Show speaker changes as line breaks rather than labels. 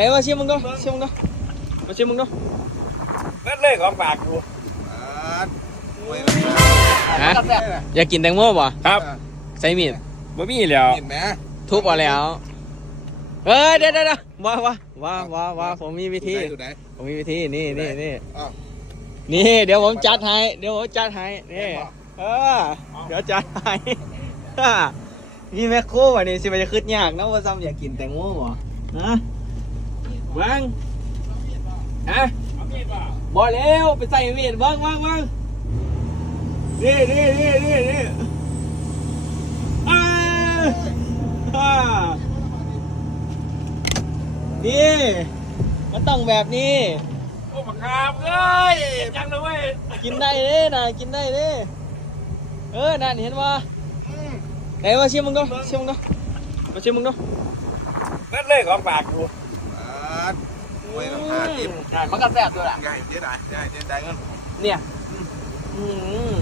อ้มาชิมมึงดูชิมมึงดูมาชิมมึงดู
เบิดเลยของฝากกู
ฮะอยากกินแตงโมป่ะ
ครับ
ใส่มีด
บ่มีแล้ว
เห็นไหม
ทุบเอาแล้ว เออเดี๋ยวเดี๋ยวเดี๋ยวว่าว่าว่าว่าว่าผมมีวิธี
อยู่ไหน
ผมมีวิธีนี่นี่นี่
อ้าว
นี่เดี๋ยวผมจัดให้เดี๋ยวผมจัดให้นี่เออเดี๋ยวจัดให้มีแมคโครวันนี้สิมันจะขึ้นยากนะว่าซ้ำอยากกินแตงโมบ่ฮะ เบิ้งฮะบ่แล้วไปใส่มีดเบิ้งเบิ้งเบิ้งนี่นี่นี่นี่นี่อ้าอ่านี่มันต้องแบบนี้
โอ้บักคามเอ้ยจังเลยเว้ย
กินได้เด้นะกินได้เด้เออนั่นเห็นว่าไหนมาชิมมึงดูชิมมึงดูมาชิมมึงดู
เบิดเลยของฝากกู
ม วยกับห้าทิป
มันก็แซ่บด้วยล่ะ
ใหญ่เจ๊ได้ใหญ่เจ๊ได้เงิน
เนี่ย อืม